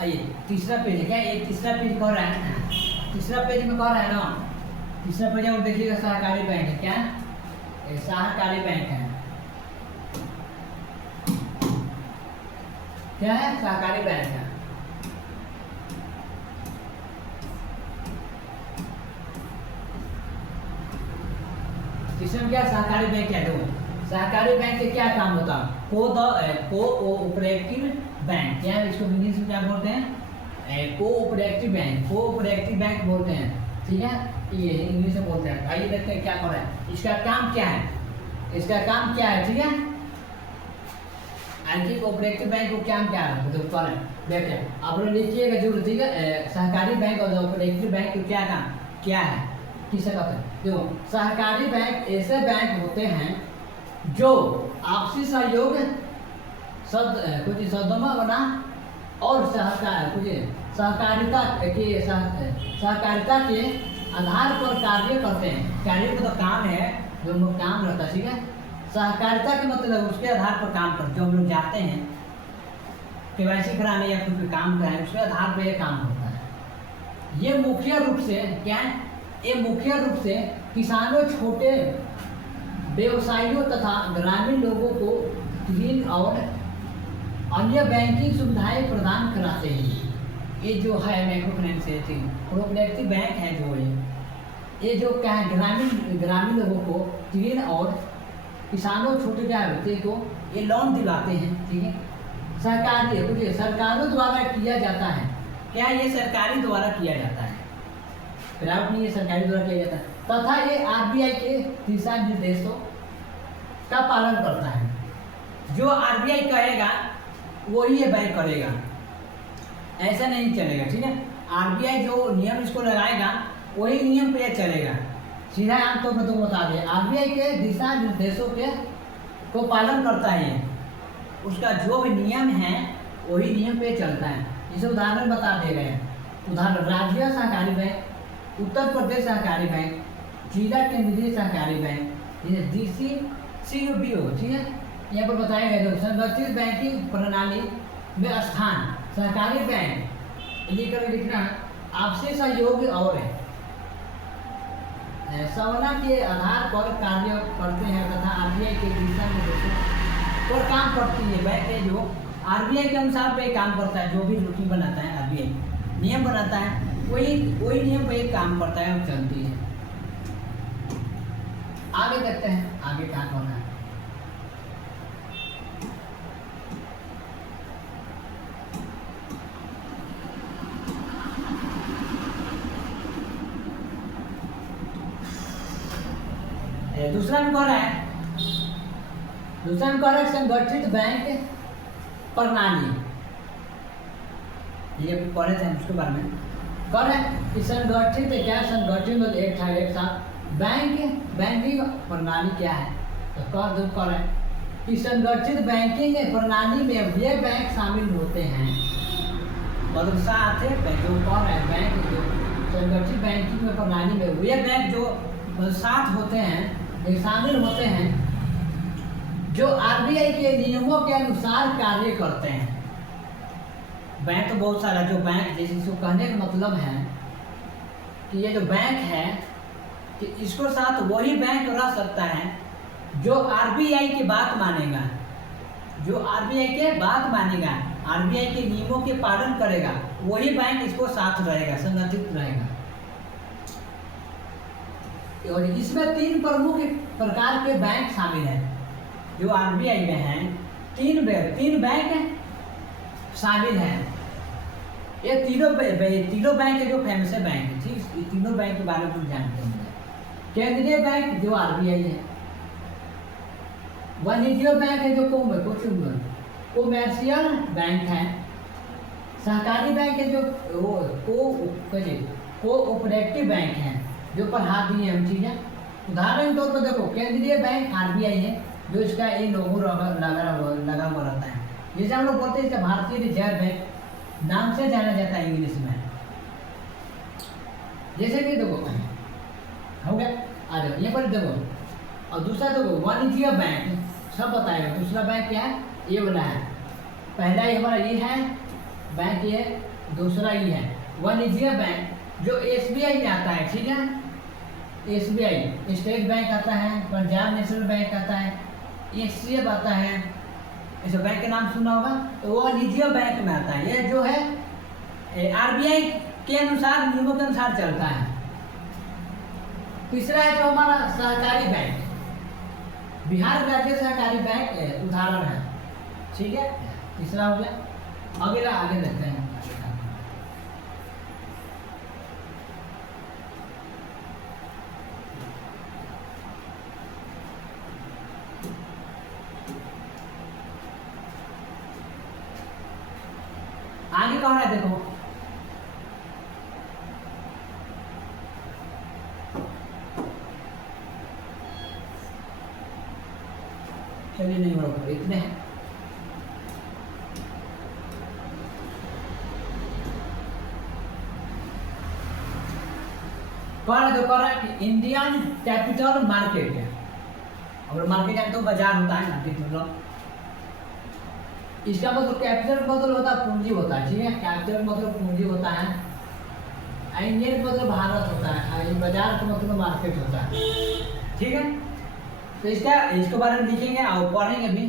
आइए तीसरा पेज है क्या, ये तीसरा पेज कह रहा है, तीसरा पेज में कह रहा है ना, तीसरा पेज में देखिएगा सहकारी बैंक है क्या, ये सहकारी बैंक है, क्या है, सहकारी बैंक है। इसमें क्या सहकारी बैंक क्या है, सहकारी बैंक से क्या काम होता है, कोऑपरेटिव बैंक, क्या इसको इंग्लिश में क्या बोलते हैं, कोऑपरेटिव बैंक, कोऑपरेटिव बैंक बोलते हैं, ठीक है, ये इंग्लिश में बोलते हैं। आइए देखते हैं क्या कर रहा है, इसका काम क्या है, इसका काम क्या है, ठीक है, आर्थिक कोऑपरेटिव बैंक को क्या है तो कर देखिए आप लोग लिखिएगा जरूर, ठीक है। सहकारी बैंक और कोऑपरेटिव बैंक को क्या काम क्या है, किसे कहते हैं, देखो सहकारी बैंक ऐसे बैंक होते हैं जो आपसी सहयोग कुछ सद्भावना और सहकारिता के आधार पर कार्य करते हैं, कार्य मतलब काम है जो हम लोग काम रहता है, ठीक है, सहकारिता के मतलब उसके आधार पर काम करते, जो हम लोग जाते हैं केवाईसी कराने या कुछ काम कराने, उसके आधार पर यह काम होता है। ये मुख्य रूप से क्या है, ये मुख्य रूप से किसानों, छोटे व्यवसायियों तथा ग्रामीण लोगों को ऋण और अन्य बैंकिंग सुविधाएं प्रदान कराते हैं। ये जो है माइक्रो फाइनेंस कोऑपरेटिव बैंक है जो ये जो क्या है ग्रामीण लोगों को ऋण और किसानों, छोटे क्या व्यक्ति को ये लोन दिलाते हैं, ठीक है। सरकारी है, सरकारों द्वारा किया जाता है, क्या ये सरकारी द्वारा किया जाता है, प्राइवेट नहीं, ये सरकारी द्वारा किया जाता है, तथा ये आरबीआई के दिशा निर्देशों का पालन करता है। जो आरबीआई कहेगा वही ये बैंक करेगा, ऐसा नहीं चलेगा, ठीक है। आरबीआई जो नियम इसको लगाएगा वही नियम पे चलेगा, सीधा आमतौर पर तो बता दें, आरबीआई के दिशा निर्देशों के को पालन करता है, उसका जो भी नियम है वही नियम पे चलता है। जैसे उदाहरण बता दे रहे हैं, उदाहरण राज्य सहकारी बैंक, उत्तर प्रदेश सहकारी बैंक, जिला केंद्रीय सहकारी बैंक, DCCUBO, ठीक है। यहाँ पर बताया गया जो संगठित बैंकिंग प्रणाली में स्थान सहकारी बैंक लेकर लिखना आपसी सहयोग और सवना के आधार पर कार्य करते हैं तथा आरबीआई के दिशा निर्देशों पर काम करती है। बैंक है जो आरबीआई के अनुसार पे काम करता है, जो भी रूटीन बनाता है आरबीआई नियम बनाता है वही नियम पे काम करता है और चलती है। आगे देखते हैं आगे क्या करना है। दूसरा में कह रहा है, संगठित बैंक प्रणाली, ये पढ़े थे उसके बारे में कह रहे हैं कि संगठित क्या, संगठित मतलब एक साथ बैंकिंग प्रणाली क्या है, तो कह रहे हैं कि संगठित बैंकिंग प्रणाली में वे बैंक शामिल होते हैं, मतलब साथ है जो कह रहे हैं बैंक जो संगठित बैंकिंग प्रणाली में वे बैंक जो साथ होते हैं, शामिल होते हैं जो आरबीआई के नियमों के अनुसार कार्य करते हैं। बैंक तो बहुत सारा जो बैंक, जैसे इसको कहने का मतलब है कि ये जो बैंक है कि इसको साथ वही बैंक रह सकता है जो आरबीआई की बात मानेगा, जो आरबीआई के बात मानेगा, आरबीआई के नियमों के पालन करेगा, वही बैंक इसको साथ रहेगा, संगठित रहेगा। और इसमें 3 प्रमुख प्रकार के बैंक शामिल हैं जो आरबीआई में हैं। 3 बैंक शामिल हैं। ये तीनों बैंक जो फेमस है बैंक है, ठीक, ये तीनों बैंक के बारे में कुछ जानते हैं। केंद्रीय बैंक जो आरबीआई है, वाणिज्य बैंक है जो कॉमर्शियल बैंक है, सहकारी बैंक है जो कोऑपरेटिव बैंक है जो पर हाथ दिए हम, ठीक है। उदाहरण तौर पर देखो केंद्रीय बैंक आरबीआई है जो इसका ये लोगो लगा हुआ रहता है, जैसे हम लोग बोलते हैं इसका भारतीय रिजर्व बैंक नाम से जाना जाता है इंग्लिश में। जैसे कि देखो हो गया, आ जाओ ये पर देखो, और दूसरा देखो वाणिज्य बैंक सब बताएगा। दूसरा बैंक क्या है, ये वाला है, पहला ये हमारा ये है बैंक ये दूसरा ही है। वाणिज्य बैंक जो एसबीआई में आता है, ठीक है, एसबीआई स्टेट बैंक आता है, पंजाब नेशनल बैंक आता है, एचडीएफ आता है, ऐसे बैंक के नाम सुना होगा, तो वो वाणिज्य बैंक में आता है। ये जो है आरबीआई के अनुसार, नियमों के अनुसार चलता है। तीसरा है जो हमारा सहकारी बैंक, बिहार राज्य सहकारी बैंक उदाहरण है, ठीक है, तीसरा हो गया। अगला आगे देखते हैं। आगे कौन है देखो, चलिए नहीं होगा, इतने हैं। कौन है तो कह रहा है कि इंडियन कैपिटल मार्केट है। और मार्केट है तो बाजार होता है ना, मतलब इसका मतलब कैपिटल मतलब होता है पूंजी होता है, ठीक है, कैपिटल मतलब पूंजी होता है, इंडियन मतलब भारत होता है, बाजार का मतलब मार्केट होता है, ठीक है। तो इसके बारे में लिखेंगे और पढ़ेंगे भी।